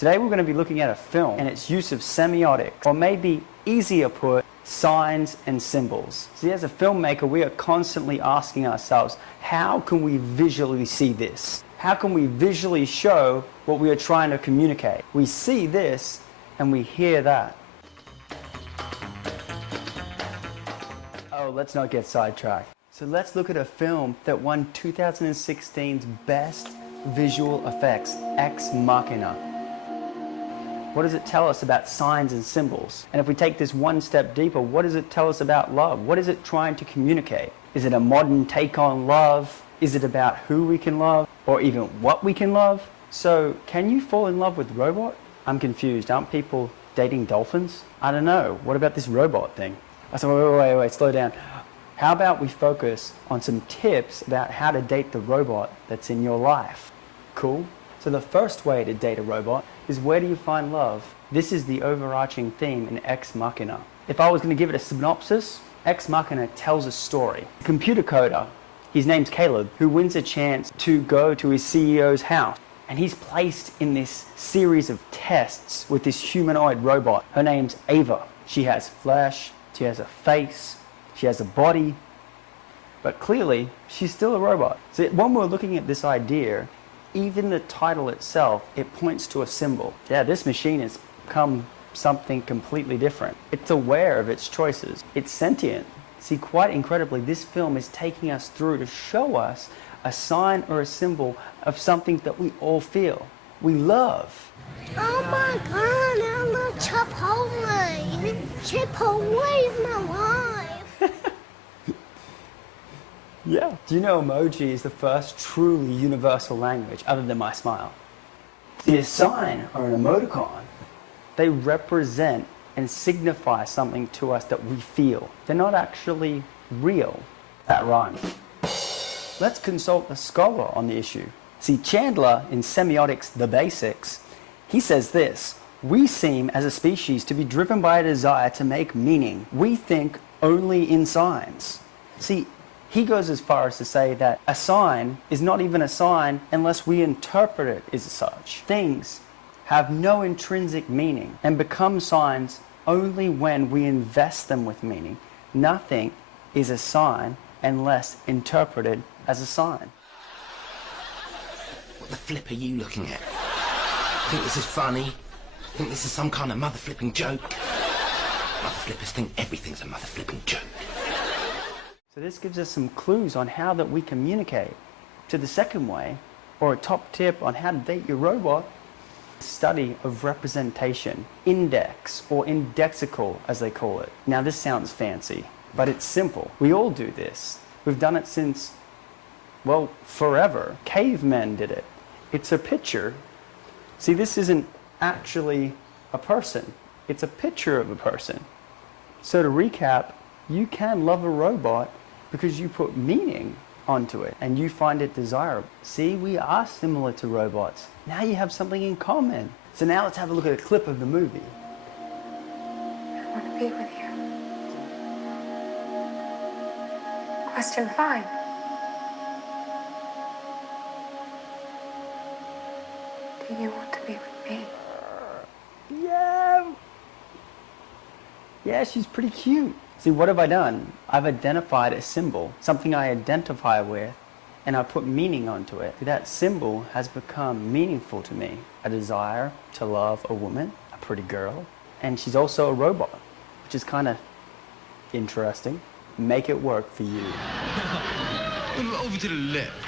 Today we're going to be looking at a film and its use of semiotic, or maybe easier put, signs and symbols. See, as a filmmaker, we are constantly asking ourselves, how can we visually see this? How can we visually show what we are trying to communicate? We see this and we hear that. Oh, let's not get sidetracked. So let's look at a film that won 2016's Best Visual Effects, Ex Machina. What does it tell us about signs and symbols? And if we take this one step deeper, what does it tell us about love? What is it trying to communicate? Is it a modern take on love? Is it about who we can love, or even what we can love? So, can you fall in love with a robot? I'm confused. Aren't people dating dolphins? I don't know. What about this robot thing? I said, wait, slow down. How about we focus on some tips about how to date the robot that's in your life? Cool? So the first way to date a robot is, where do you find love? This is the overarching theme in Ex Machina. If I was going to give it a synopsis, Ex Machina tells a story. A computer coder, his name's Caleb, who wins a chance to go to his CEO's house. And he's placed in this series of tests with this humanoid robot. Her name's Ava. She has flesh, she has a face, she has a body, but clearly she's still a robot. So when we're looking at this idea, even the title itself, it points to a symbol. Yeah, this machine has become something completely different. It's aware of its choices. It's sentient. See, quite incredibly, this film is taking us through to show us a sign or a symbol of something that we all feel. We love. Oh my God, I love Chipotle. Chipotle is my life. Yeah. Do you know emoji is the first truly universal language other than my smile? See, a sign or an emoticon, they represent and signify something to us that we feel. They're not actually real. That rhymes. Let's consult a scholar on the issue. See, Chandler in Semiotic's The Basics, he says this: we seem as a species to be driven by a desire to make meaning. We think only in signs. See, he goes as far as to say that a sign is not even a sign unless we interpret it as such. Things have no intrinsic meaning and become signs only when we invest them with meaning. Nothing is a sign unless interpreted as a sign. What the flip are you looking at? Think this is funny? Think this is some kind of mother flipping joke? Mother flippers think everything's a mother flipping joke. So this gives us some clues on how that we communicate. To the second way, or a top tip on how to date your robot, study of representation, index or indexical as they call it. Now this sounds fancy, but it's simple. We all do this. We've done it since, well, forever. Cavemen did it. It's a picture. See, this isn't actually a person. It's a picture of a person. So to recap, you can love a robot because you put meaning onto it and you find it desirable. See, we are similar to robots. Now you have something in common. So now let's have a look at a clip of the movie. I want to be with you. Question 5. Do you want to be with me? Yeah, she's pretty cute. See, what have I done? I've identified a symbol, something I identify with, and I put meaning onto it. That symbol has become meaningful to me. A desire to love a woman, a pretty girl, and she's also a robot, which is kind of interesting. Make it work for you. Over to the left.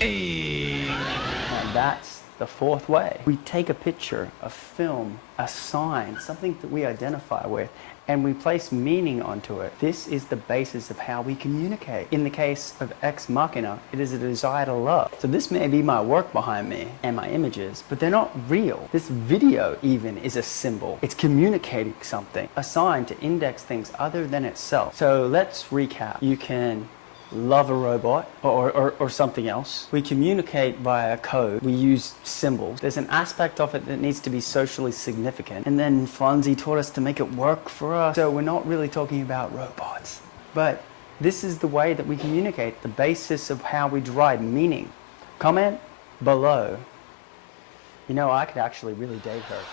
Hey. And that's the fourth way. We take a picture, a film, a sign, something that we identify with, and we place meaning onto it. This is the basis of how we communicate. In the case of Ex Machina, it is a desire to love. So this may be my work behind me and my images, but they're not real. This video even is a symbol. It's communicating something, a sign to index things other than itself. So let's recap. You can love a robot or something else. We communicate via code. We use symbols. There's an aspect of it that needs to be socially significant. And then Fonzie taught us to make it work for us. So we're not really talking about robots. But this is the way that we communicate, the basis of how we derive meaning. Comment below. You know, I could actually really date her.